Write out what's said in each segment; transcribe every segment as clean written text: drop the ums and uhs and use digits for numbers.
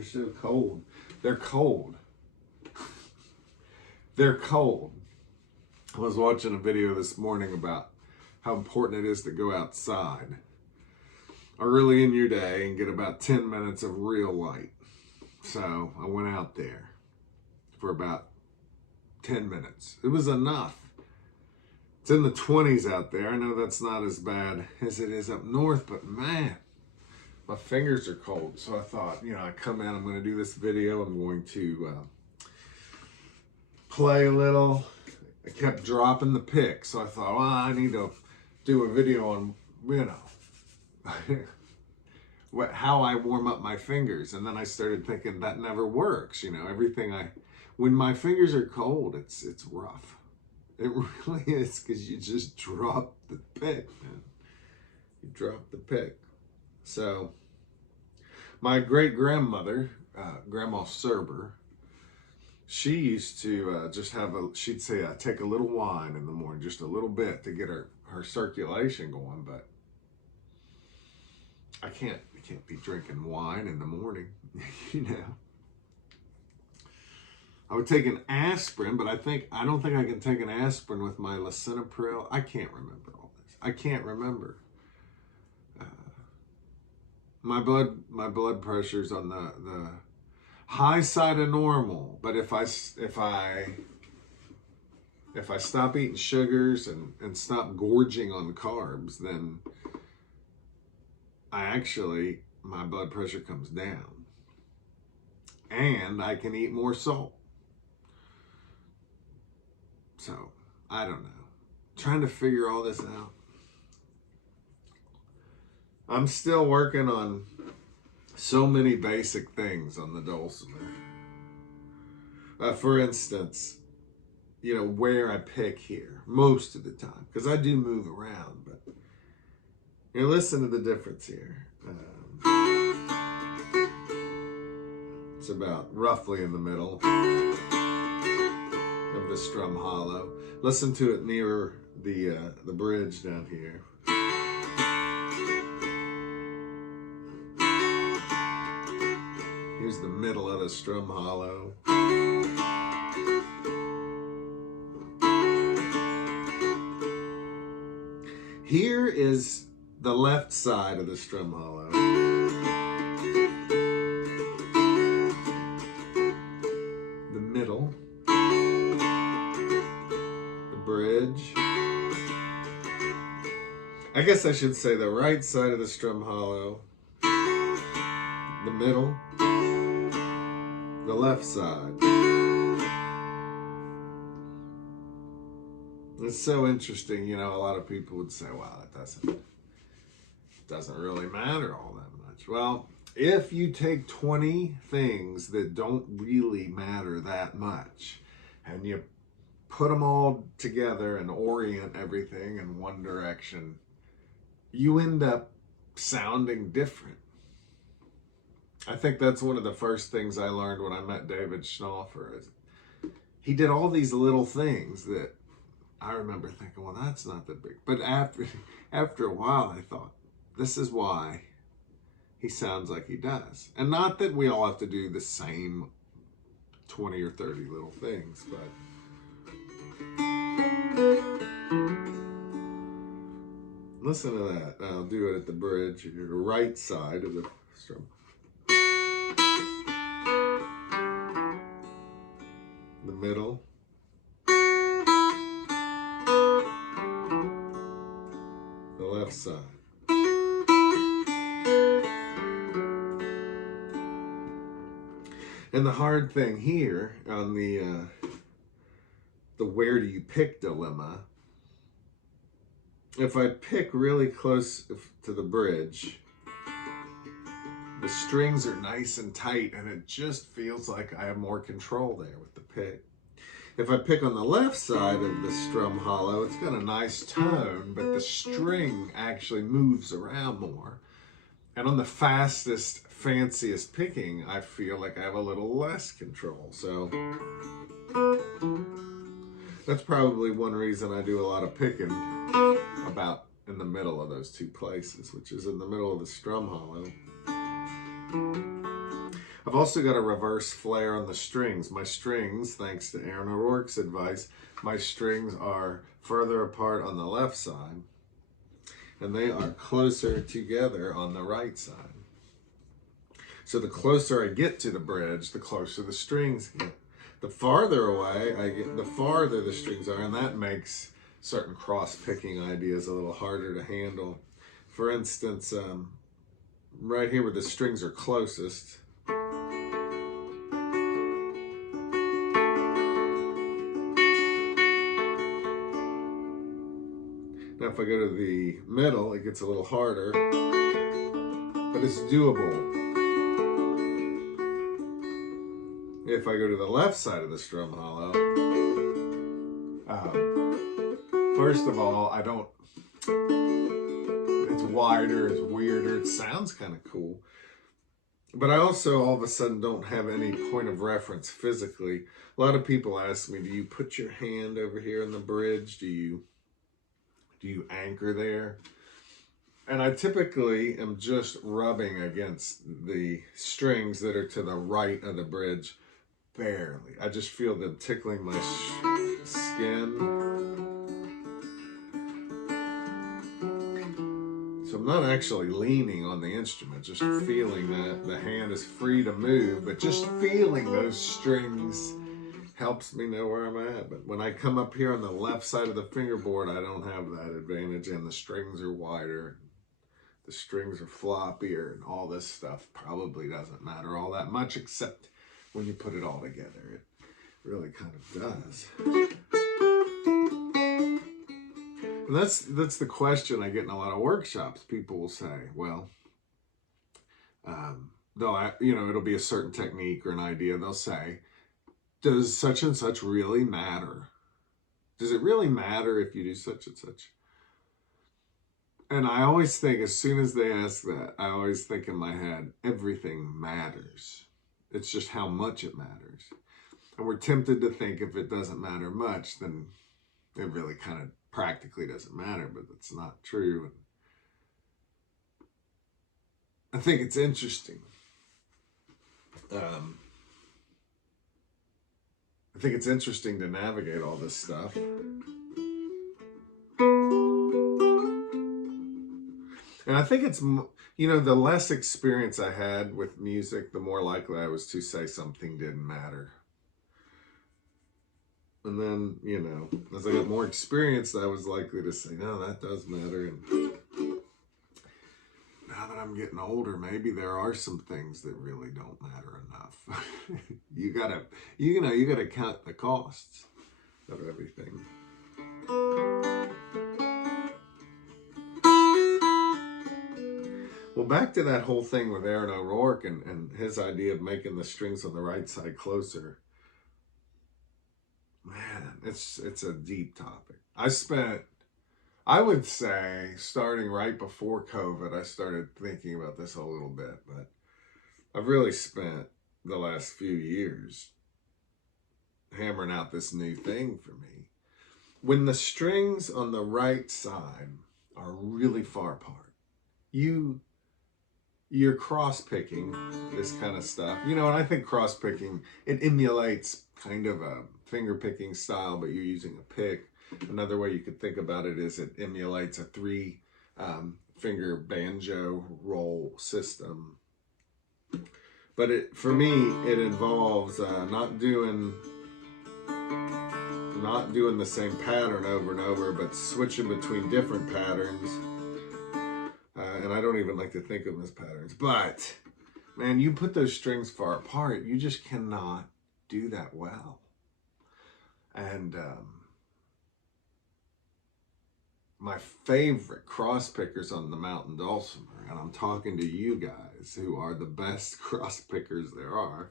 are so cold. They're cold. They're cold. I was watching a video this morning about how important it is to go outside early in your day and get about 10 minutes of real light. So I went out there for about 10 minutes. It was enough. It's in the 20s out there. I know that's not as bad as it is up north, but man, my fingers are cold. So I thought, I come in, I'm going to do this video. I'm going to play a little. I kept dropping the pick. So I thought, well, I need to do a video on, how I warm up my fingers. And then I started thinking that never works. When my fingers are cold, it's rough. It really is, because you just drop the pick, man. You drop the pick. So my great-grandmother, Grandma Serber, she used to she'd say, take a little wine in the morning, just a little bit to get her circulation going, but I can't be drinking wine in the morning, I would take an aspirin, but I don't think I can take an aspirin with my lisinopril. I can't remember all this. I can't remember. My blood pressure's on the high side of normal, but if I stop eating sugars and stop gorging on carbs, then my blood pressure comes down, and I can eat more salt. So, I don't know. Trying to figure all this out. I'm still working on so many basic things on the Dulcimer. For instance, where I pick here most of the time, because I do move around, but listen to the difference here. It's about roughly in the middle of the strum hollow. Listen to it near the bridge down here. Here's the middle of the strum hollow. Here is the left side of the strum hollow. The middle. Bridge. I guess I should say the right side of the strum hollow, the middle, the left side. It's so interesting, a lot of people would say, wow, that doesn't really matter all that much. Well, if you take 20 things that don't really matter that much and you put them all together and orient everything in one direction, you end up sounding different. I think that's one of the first things I learned when I met David Schnaufer. He did all these little things that I remember thinking, well, that's not that big. But after a while, I thought, this is why he sounds like he does. And not that we all have to do the same 20 or 30 little things, but listen to that. I'll do it at the bridge, the right side of the strum. The middle. The left side. And the hard thing here on the where do you pick dilemma, if I pick really close to the bridge, the strings are nice and tight and it just feels like I have more control there with the pick. If I pick on the left side of the strum hollow, it's got a nice tone, but the string actually moves around more. And on the fastest, fanciest picking, I feel like I have a little less control. So that's probably one reason I do a lot of picking about in the middle of those two places, which is in the middle of the strum hollow. I've also got a reverse flare on the strings. My strings, thanks to Aaron O'Rourke's advice, my strings are further apart on the left side, and they are closer together on the right side. So the closer I get to the bridge, the closer the strings get. The farther away I get, the farther the strings are, and that makes certain cross-picking ideas a little harder to handle. For instance, right here where the strings are closest, now if I go to the middle, it gets a little harder, but it's doable. If I go to the left side of the strum hollow, first of all, it's wider, it's weirder, it sounds kind of cool. But I also all of a sudden don't have any point of reference physically. A lot of people ask me, do you put your hand over here on the bridge? Do you anchor there? And I typically am just rubbing against the strings that are to the right of the bridge, barely. I just feel them tickling my skin. So I'm not actually leaning on the instrument, just feeling that the hand is free to move, but just feeling those strings helps me know where I'm at. But when I come up here on the left side of the fingerboard, I don't have that advantage, and the strings are wider, the strings are floppier, and all this stuff probably doesn't matter all that much, except when you put it all together, it really kind of does. And that's the question I get in a lot of workshops. People will say, well, it'll be a certain technique or an idea. They'll say, does such and such really matter? Does it really matter if you do such and such? And I always think, as soon as they ask that, I always think in my head, everything matters. It's just how much it matters. And we're tempted to think if it doesn't matter much, then it really kind of practically doesn't matter, but that's not true. I think it's interesting. I think it's interesting to navigate all this stuff. And I think it's, the less experience I had with music, the more likely I was to say something didn't matter. And then, as I got more experience, I was likely to say, no, that does matter. And now that I'm getting older, maybe there are some things that really don't matter enough. you gotta count the costs of everything. Well, back to that whole thing with Aaron O'Rourke and his idea of making the strings on the right side closer. Man, it's a deep topic. I would say, starting right before COVID, I started thinking about this a little bit, but I've really spent the last few years hammering out this new thing for me. When the strings on the right side are really far apart, you're cross-picking this kind of stuff. And I think cross-picking, it emulates kind of a finger-picking style, but you're using a pick. Another way you could think about it is it emulates a three-finger banjo roll system. But for me, it involves not doing the same pattern over and over, but switching between different patterns. And I don't even like to think of them as patterns. But, man, you put those strings far apart, you just cannot do that well. And my favorite cross pickers on the mountain dulcimer, and I'm talking to you guys who are the best cross pickers there are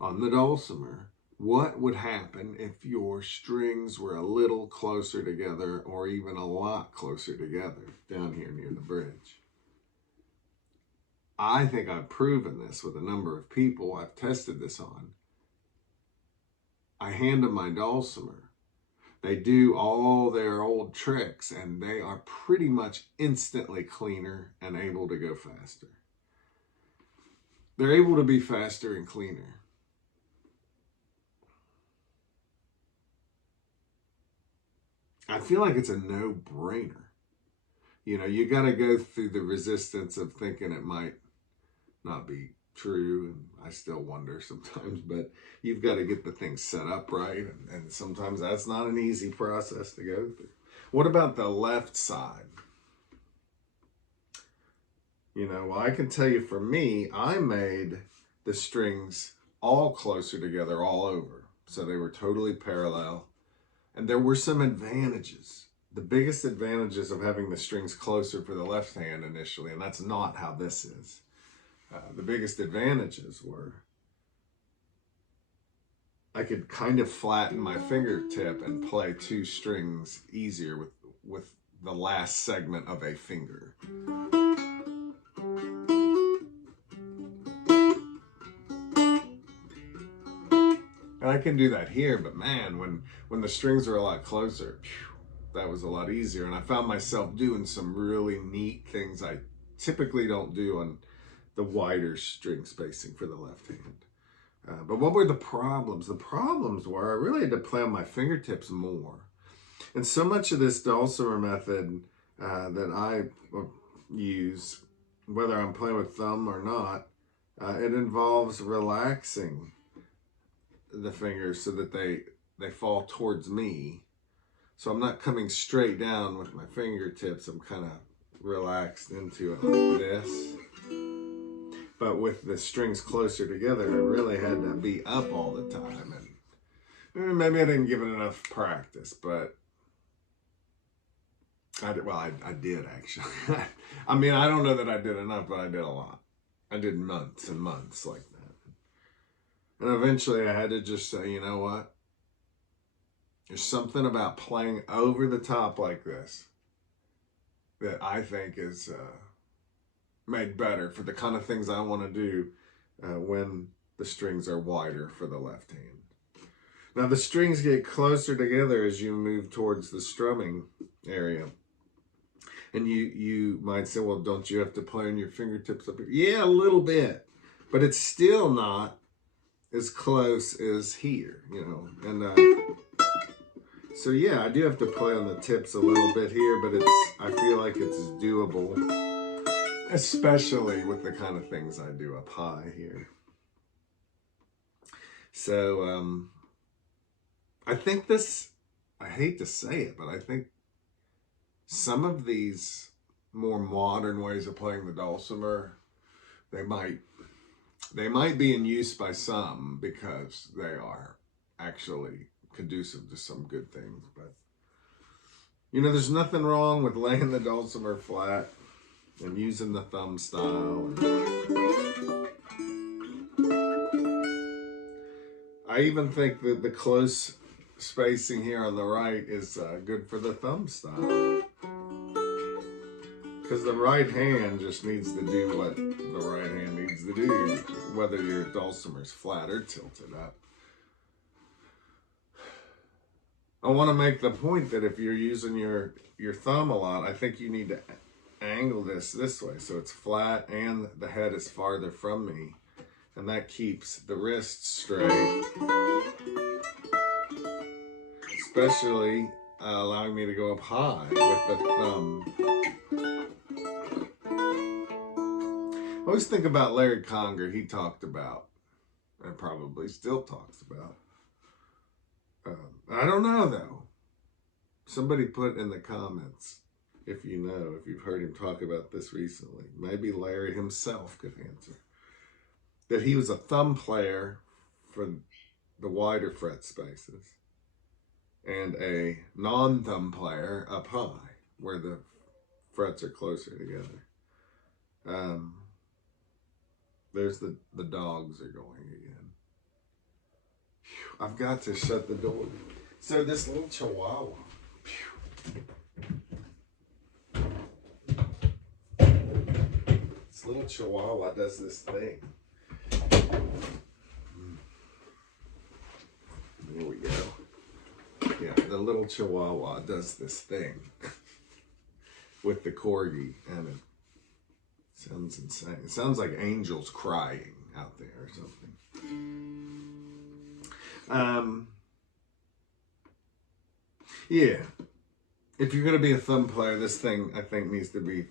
on the dulcimer. What would happen if your strings were a little closer together, or even a lot closer together down here near the bridge? I think I've proven this with a number of people I've tested this on. I hand them my dulcimer. They do all their old tricks, and they are pretty much instantly cleaner and able to go faster. they're able to be faster and cleaner. I feel like it's a no-brainer. You know, you got to go through the resistance of thinking it might not be true, and I still wonder sometimes, but you've got to get the thing set up right, and sometimes that's not an easy process to go through. What about the left side? You know, well, I can tell you for me, I made the strings all closer together all over, so they were totally parallel, and there were some advantages. The biggest advantages of having the strings closer for the left hand initially, and that's not how this is. The biggest advantages were I could kind of flatten my fingertip and play two strings easier with the last segment of a finger. And I can do that here, but man, when the strings are a lot closer, that was a lot easier. And I found myself doing some really neat things I typically don't do on the wider string spacing for the left hand. But what were the problems? The problems were I really had to play on my fingertips more. And so much of this Dulcimer method that I use, whether I'm playing with thumb or not, it involves relaxing the fingers so that they fall towards me. So I'm not coming straight down with my fingertips. I'm kind of relaxed into it like this. But with the strings closer together, I really had to be up all the time. And maybe I didn't give it enough practice, but I did actually. I mean, I don't know that I did enough, but I did a lot. I did months and months like that. And eventually I had to just say, you know what? There's something about playing over the top like this that I think is made better for the kind of things I want to do when the strings are wider for the left hand. Now the strings get closer together as you move towards the strumming area. And you might say, well, don't you have to play on your fingertips up here? Yeah, a little bit. But it's still not as close as here, you know. And so yeah, I do have to play on the tips a little bit here, but I feel like it's doable, especially with the kind of things I do up high here. So I think this, I hate to say it, but I think some of these more modern ways of playing the Dulcimer, they might be in use by some because they are actually conducive to some good things. But you know, there's nothing wrong with laying the Dulcimer flat and using the thumb style. I even think that the close spacing here on the right is good for the thumb style. Because the right hand just needs to do what the right hand needs to do, whether your Dulcimer's flat or tilted up. I want to make the point that if you're using your thumb a lot, I think you need to angle this way so it's flat and the head is farther from me. And that keeps the wrist straight, especially allowing me to go up high with the thumb. I always think about Larry Conger. He talked about, and probably still talks about, I don't know though. Somebody put in the comments if you know, if you've heard him talk about this recently. Maybe Larry himself could answer. That he was a thumb player for the wider fret spaces and a non-thumb player up high where the frets are closer together. There's the dogs are going again. Whew, I've got to shut the door. So this little chihuahua. This little chihuahua does this thing. Here we go. Yeah, the little chihuahua does this thing with the corgi, and it sounds insane. It sounds like angels crying. out there or something. Yeah. If you're going to be a thumb player, this thing, I think, needs to be,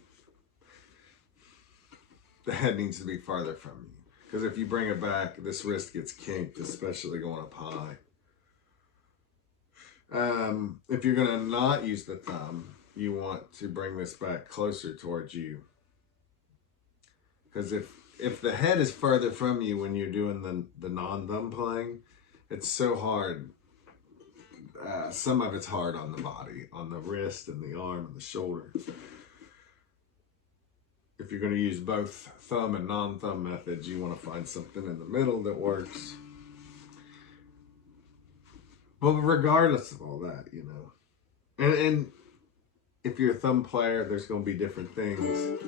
the head needs to be farther from you. Because if you bring it back, this wrist gets kinked, especially going up high. If you're going to not use the thumb, you want to bring this back closer towards you. Because if the head is further from you when you're doing the non-thumb playing, it's so hard. Some of it's hard on the body, on the wrist and the arm and the shoulder. If you're going to use both thumb and non-thumb methods, you want to find something in the middle that works. But regardless of all that, you know, and if you're a thumb player, there's going to be different things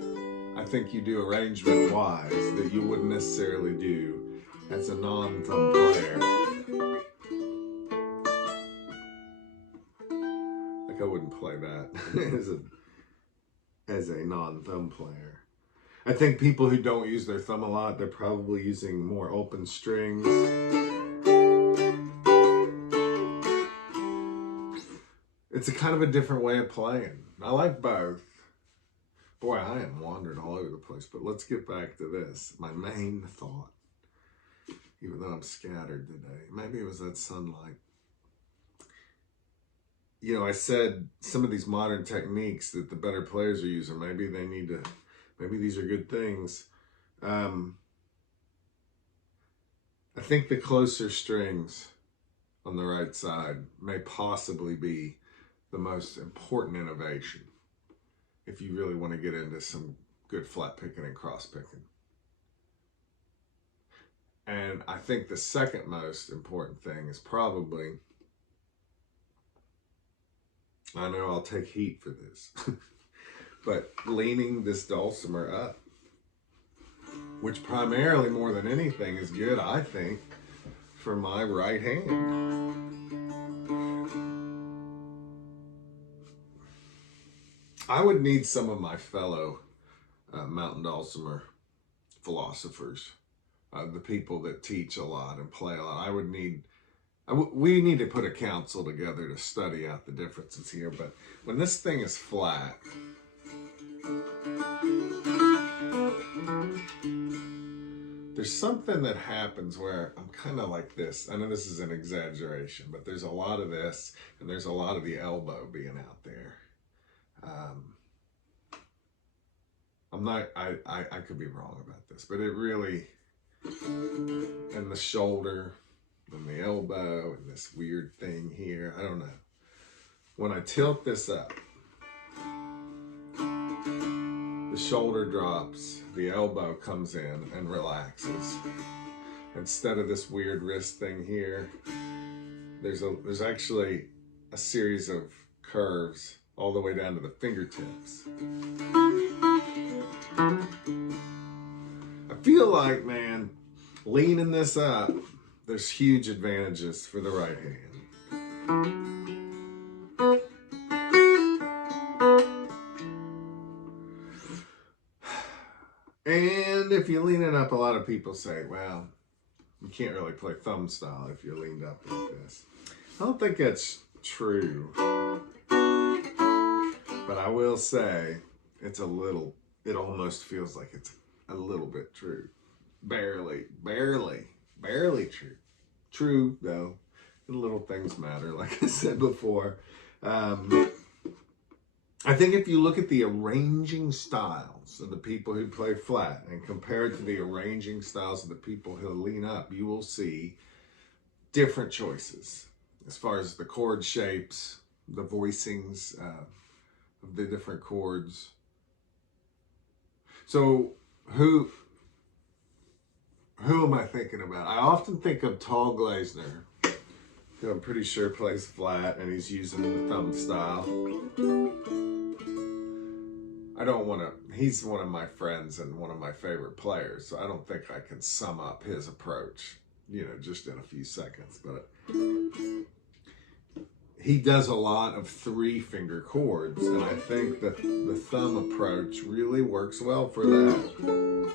I think you do arrangement-wise that you wouldn't necessarily do as a non-thumb player. Like I wouldn't play that as a non-thumb player. I think people who don't use their thumb a lot, they're probably using more open strings. It's a kind of a different way of playing. I like both. Boy, I am wandering all over the place, but let's get back to this. My main thought, even though I'm scattered today, maybe it was that sunlight. You know, I said some of these modern techniques that the better players are using, maybe they need to, maybe these are good things. I think the closer strings on the right side may possibly be the most important innovation if you really want to get into some good flat picking and cross picking. And I think the second most important thing is probably, I know I'll take heat for this, but leaning this dulcimer up, which primarily more than anything is good, I think, for my right hand. I would need some of my fellow mountain dulcimer philosophers, the people that teach a lot and play a lot. We need to put a council together to study out the differences here. But when this thing is flat, there's something that happens where I'm kind of like this. I know this is an exaggeration, but there's a lot of this, and there's a lot of the elbow being out there. I could be wrong about this, but it really, and the shoulder and the elbow and this weird thing here, I don't know. When I tilt this up, the shoulder drops, the elbow comes in and relaxes. Instead of this weird wrist thing here, there's actually a series of curves all the way down to the fingertips. I feel like, man, leaning this up, there's huge advantages for the right hand. And if you lean it up, a lot of people say, well, you can't really play thumb style if you're leaned up like this. I don't think that's true. But I will say, it almost feels like it's a little bit true. Barely true. True, though. The little things matter, like I said before. I think if you look at the arranging styles of the people who play flat and compare it to the arranging styles of the people who lean up, you will see different choices as far as the chord shapes, the voicings of the different chords. So who am I thinking about? I often think of Tall Glazner, who I'm pretty sure plays flat and he's using the thumb style. He's one of my friends and one of my favorite players, so I don't think I can sum up his approach, just in a few seconds, but he does a lot of 3-finger chords, and I think that the thumb approach really works well for that.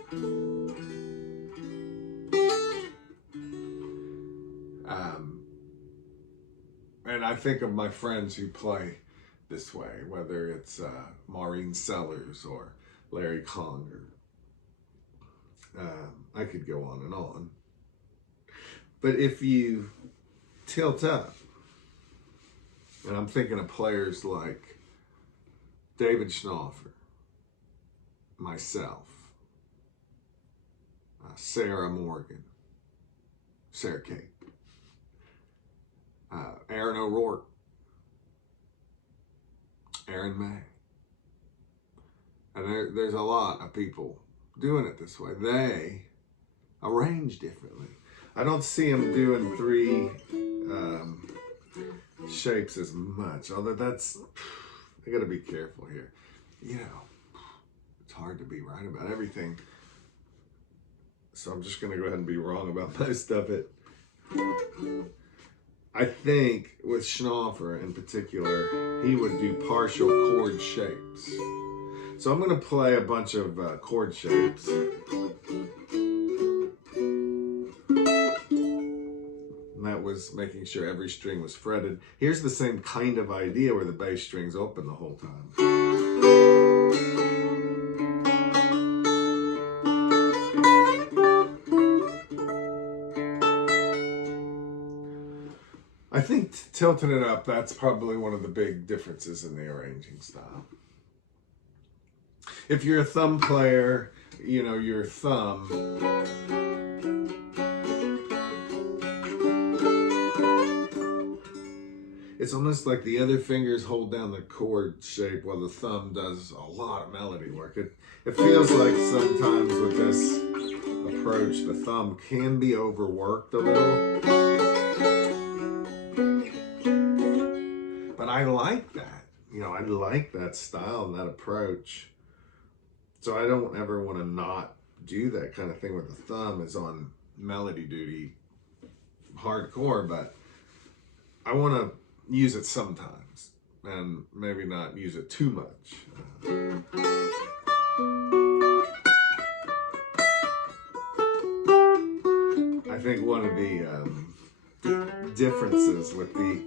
and I think of my friends who play this way, whether it's Maureen Sellers or Larry Conger. I could go on and on. But if you tilt up, and I'm thinking of players like David Schnaufer, myself, Sarah Morgan, Sarah Kate, Aaron O'Rourke, Aaron May. And there's a lot of people doing it this way. They arrange differently. I don't see them doing 3 shapes as much, although I gotta be careful here. You know, it's hard to be right about everything. So I'm just gonna go ahead and be wrong about most of it. I think with Schnaufer in particular, he would do partial chord shapes. So I'm gonna play a bunch of chord shapes. And that was making sure every string was fretted. Here's the same kind of idea where the bass string's open the whole time. I think tilting it up, that's probably one of the big differences in the arranging style. If you're a thumb player, you know, your thumb it's almost like the other fingers hold down the chord shape while the thumb does a lot of melody work. It feels like sometimes with this approach, the thumb can be overworked a little. But I like that. You know, I like that style and that approach. So I don't ever want to not do that kind of thing with the thumb is on melody duty hardcore, but I want to use it sometimes and maybe not use it too much. I think one of the differences with the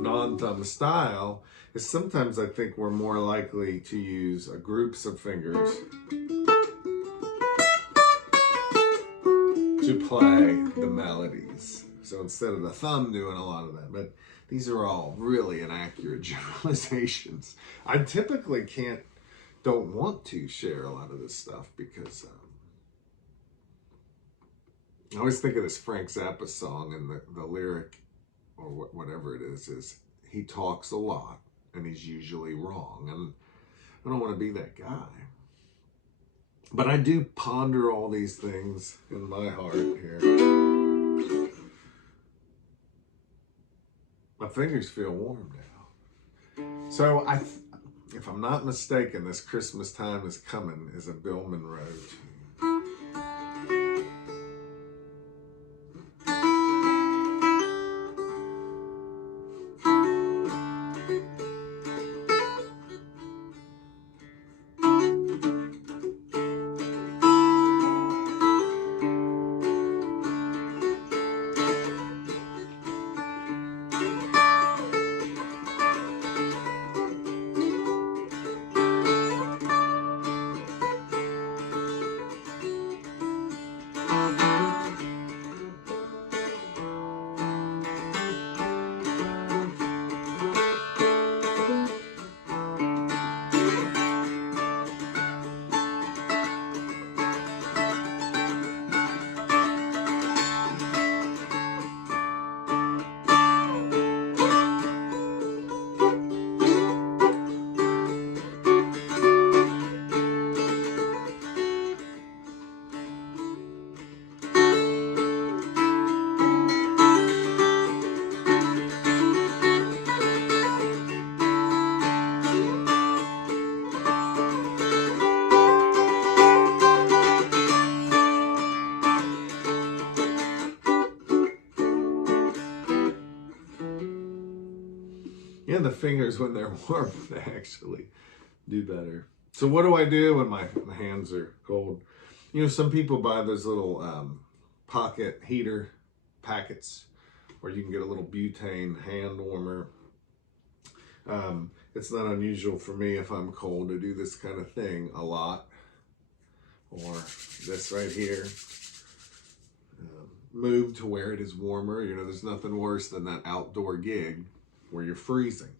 non-thumb style is sometimes I think we're more likely to use groups of fingers to play the melodies. So instead of the thumb doing a lot of that, but these are all really inaccurate generalizations. I typically don't want to share a lot of this stuff because I always think of this Frank Zappa song and the lyric or whatever it is he talks a lot and he's usually wrong. And I don't want to be that guy. But I do ponder all these things in my heart here. My fingers feel warm now. So if I'm not mistaken, this Christmas time is coming is a Bill Monroe tune. Yeah, the fingers, when they're warm, they actually do better. So what do I do when my hands are cold? You know, some people buy those little pocket heater packets or you can get a little butane hand warmer. It's not unusual for me if I'm cold to do this kind of thing a lot, or this right here. Move to where it is warmer. You know, there's nothing worse than that outdoor gig where you're freezing.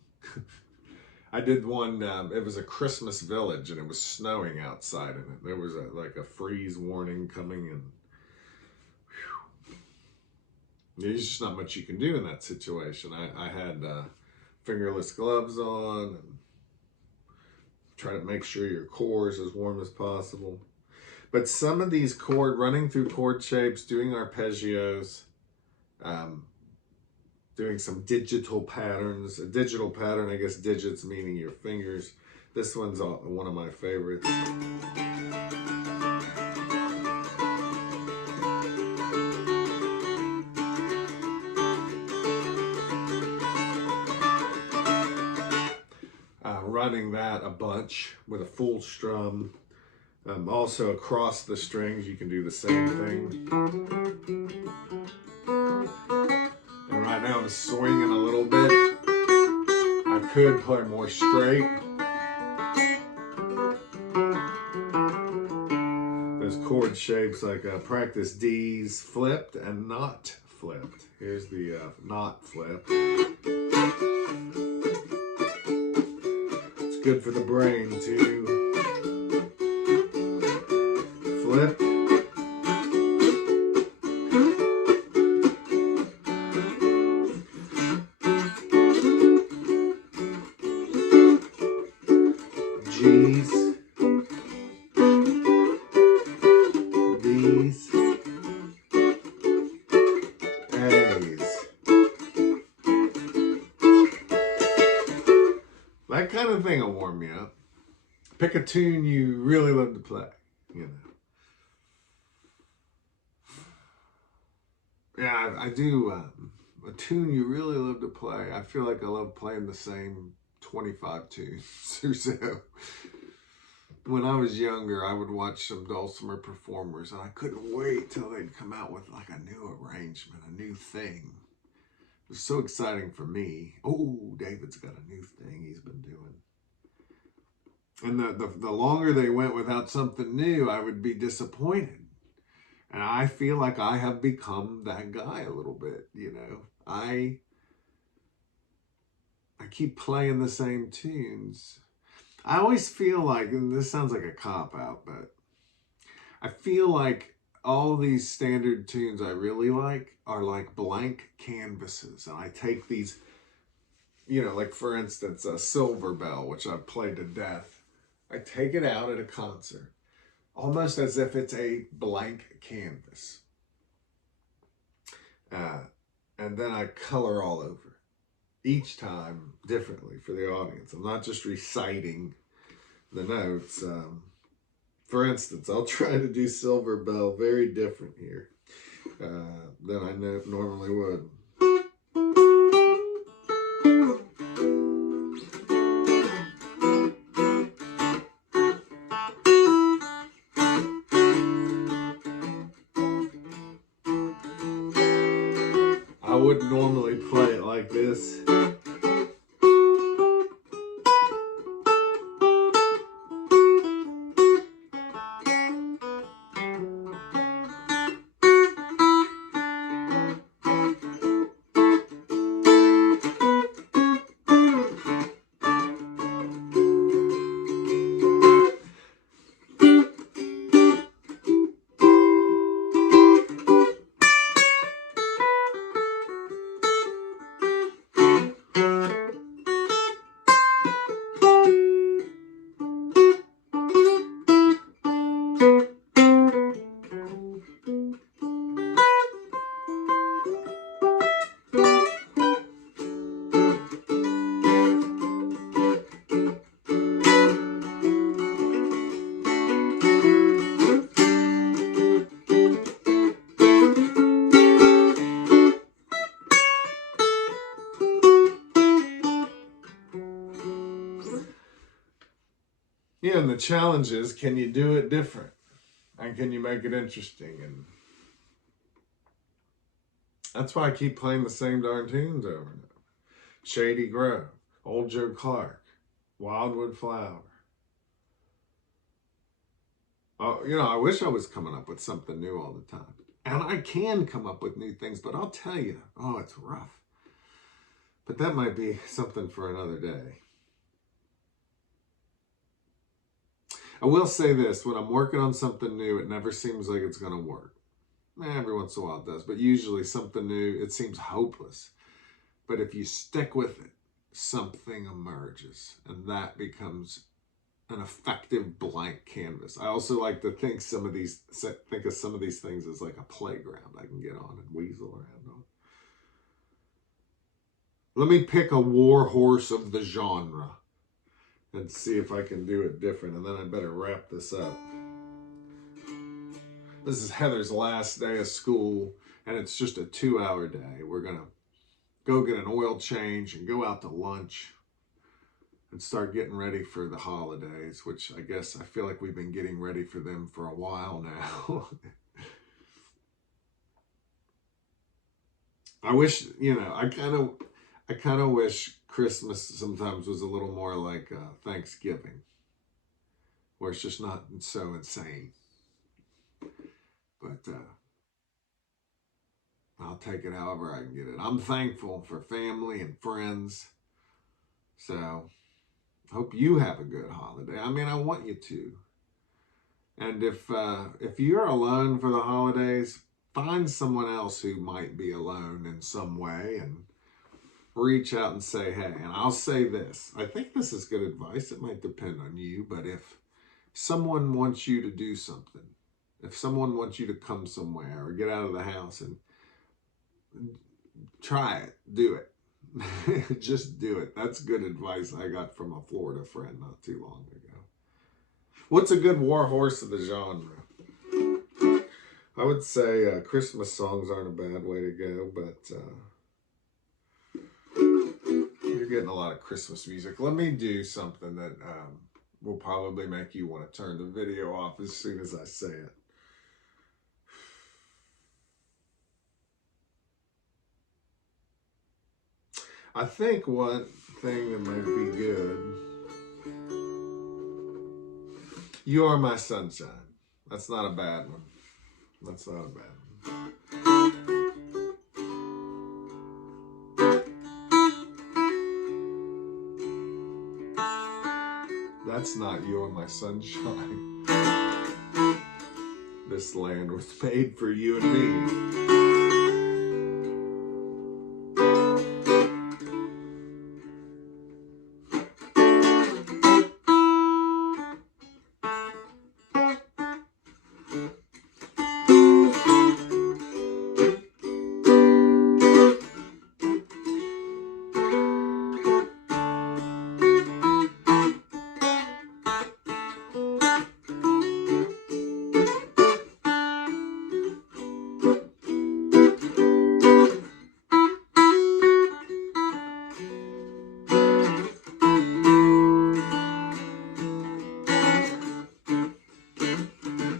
I did one, it was a Christmas village and it was snowing outside and there was like a freeze warning coming, and there's just not much you can do in that situation. I had fingerless gloves on and try to make sure your core is as warm as possible. But some of these running through chord shapes, doing arpeggios, doing some digital patterns. A digital pattern, I guess digits meaning your fingers. This one's one of my favorites. Running that a bunch with a full strum. Also across the strings, you can do the same thing. And right now I'm swinging a little bit. I could play more straight. There's chord shapes like practice D's flipped and not flipped. Here's the not flipped. It's good for the brain too. Flip. G's. D's. A's. That kind of thing will warm you up. Pick a tune you really love to play, you know. Yeah, I do. A tune you really love to play. I feel like I love playing the same 25 tunes or so. When I was younger, I would watch some Dulcimer performers, and I couldn't wait till they'd come out with like a new arrangement, a new thing. It was so exciting for me. Oh, David's got a new thing he's been doing. And the longer they went without something new, I would be disappointed. And I feel like I have become that guy a little bit, you know. I keep playing the same tunes. I always feel like, and this sounds like a cop-out, but I feel like all these standard tunes I really like are like blank canvases. And I take these, you know, like for instance, a Silver Bell, which I've played to death. I take it out at a concert, almost as if it's a blank canvas. And then I color all over, each time differently for the audience. I'm not just reciting the notes. For instance, I'll try to do Silver Bell very different here than I normally would. I wouldn't normally play it like this. Yeah, and the challenge is, can you do it different? And can you make it interesting? And That's why I keep playing the same darn tunes over and over. Shady Grove, Old Joe Clark, Wildwood Flower. Oh, you know, I wish I was coming up with something new all the time. And I can come up with new things, but I'll tell you, oh, it's rough. But that might be something for another day. I will say this, when I'm working on something new, it never seems like it's going to work. Every once in a while it does, but usually something new, it seems hopeless. But if you stick with it, something emerges, and that becomes an effective blank canvas. I also like to think of some of these things as like a playground I can get on and weasel around on. Let me pick a war horse of the genre and see if I can do it different, and then I better wrap this up. This is Heather's last day of school, and it's just a 2-hour day. We're going to go get an oil change and go out to lunch and start getting ready for the holidays, which I guess I feel like we've been getting ready for them for a while now. I wish, you know, I kind of wish Christmas sometimes was a little more like Thanksgiving, where it's just not so insane. But I'll take it however I can get it. I'm thankful for family and friends. So hope you have a good holiday. I mean, I want you to. And if you're alone for the holidays, find someone else who might be alone in some way and reach out and say, hey. And I'll say this. I think this is good advice. It might depend on you. But if someone wants you to do something, if someone wants you to come somewhere or get out of the house, and try it, do it. Just do it. That's good advice I got from a Florida friend not too long ago. What's a good war horse of the genre? I would say Christmas songs aren't a bad way to go, but you're getting a lot of Christmas music. Let me do something that will probably make you want to turn the video off as soon as I say it. I think one thing that might be good, You Are My Sunshine. That's not a bad one. That's not a bad one. That's not You Are My Sunshine. This land was made for you and me.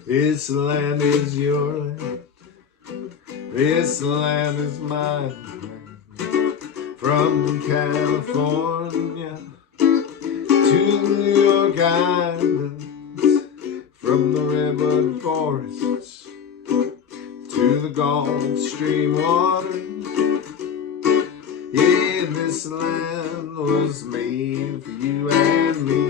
This land is your land. This land is mine. From California to New York Island, from the redwood forests to the Gulf Stream waters. Yeah, this land was made for you and me.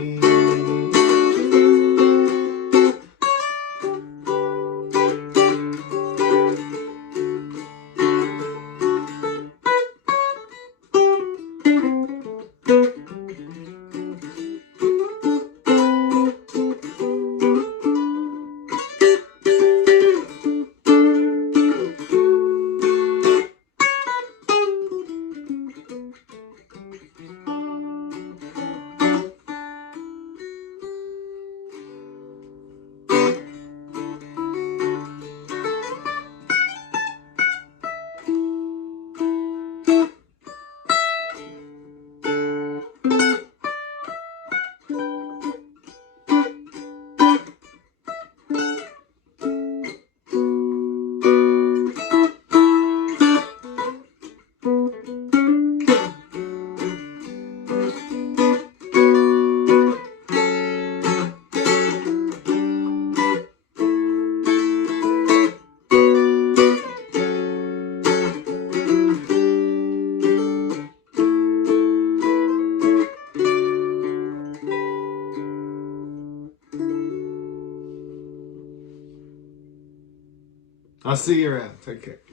I'll see you around. Take care.